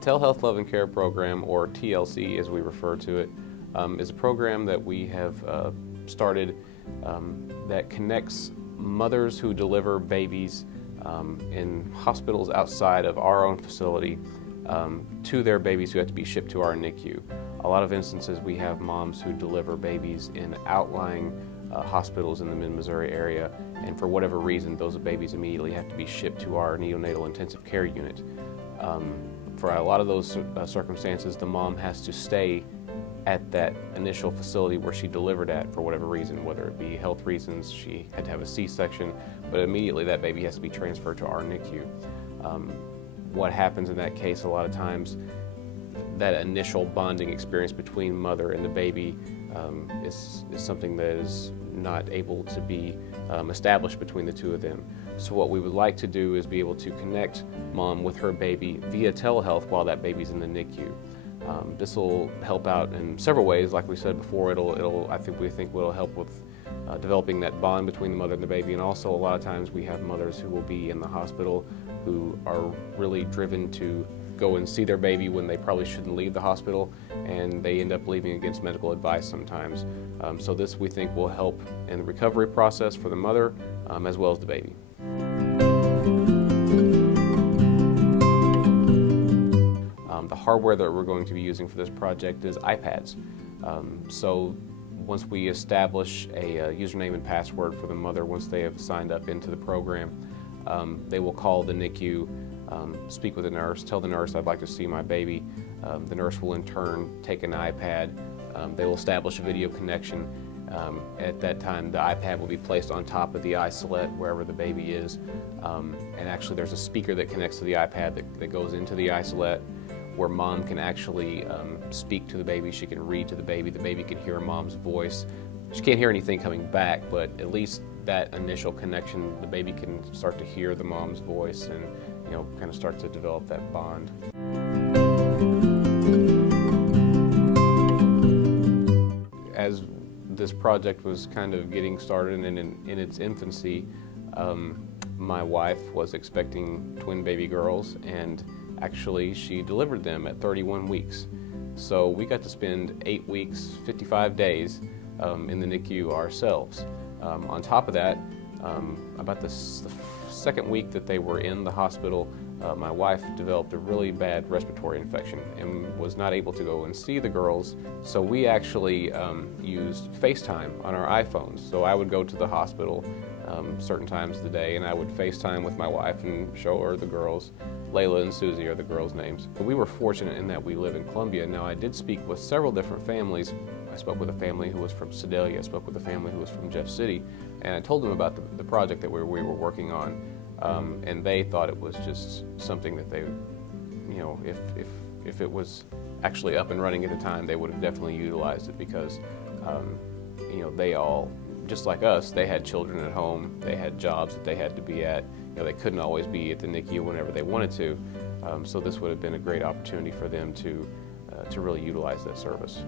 Telehealth Love and Care program, or TLC as we refer to it, is a program that we have started that connects mothers who deliver babies in hospitals outside of our own facility to their babies who have to be shipped to our NICU. A lot of instances we have moms who deliver babies in outlying hospitals in the mid-Missouri area, and for whatever reason those babies immediately have to be shipped to our Neonatal Intensive Care Unit. For a lot of those circumstances, the mom has to stay at that initial facility where she delivered at for whatever reason, whether it be health reasons, she had to have a C-section, but immediately that baby has to be transferred to our NICU. What happens in that case a lot of times, that initial bonding experience between mother and the baby is something that is not able to be established between the two of them. So what we would like to do is be able to connect mom with her baby via telehealth while that baby's in the NICU. This will help out in several ways. Like we said before, we think will help with developing that bond between the mother and the baby, and also a lot of times we have mothers who will be in the hospital who are really driven to go and see their baby when they probably shouldn't leave the hospital, and they end up leaving against medical advice sometimes. So this, we think, will help in the recovery process for the mother as well as the baby. The hardware that we're going to be using for this project is iPads. So once we establish a username and password for the mother, once they have signed up into the program, they will call the NICU, speak with the nurse, tell the nurse, "I'd like to see my baby." The nurse will in turn take an iPad. They will establish a video connection. At that time, the iPad will be placed on top of the isolette wherever the baby is. And actually there's a speaker that connects to the iPad that goes into the isolette, where mom can actually speak to the baby. She can read to the baby can hear mom's voice. She can't hear anything coming back, but at least that initial connection, the baby can start to hear the mom's voice and, you know, kind of start to develop that bond. As this project was kind of getting started and in its infancy, my wife was expecting twin baby girls, and actually she delivered them at 31 weeks. So we got to spend 8 weeks, 55 days in the NICU ourselves. On top of that, about the second week that they were in the hospital, my wife developed a really bad respiratory infection and was not able to go and see the girls. So we actually used FaceTime on our iPhones. So I would go to the hospital certain times of the day, and I would FaceTime with my wife and show her the girls. Layla and Susie are the girls' names. But we were fortunate in that we live in Columbia. Now, I did speak with several different families. I spoke with a family who was from Sedalia. I spoke with a family who was from Jeff City, and I told them about the project that we were working on. And they thought it was just something that they, you know, if it was actually up and running at the time, they would have definitely utilized it, because, you know, they all, just like us, they had children at home, they had jobs that they had to be at. You know, they couldn't always be at the NICU whenever they wanted to. So this would have been a great opportunity for them to really utilize that service.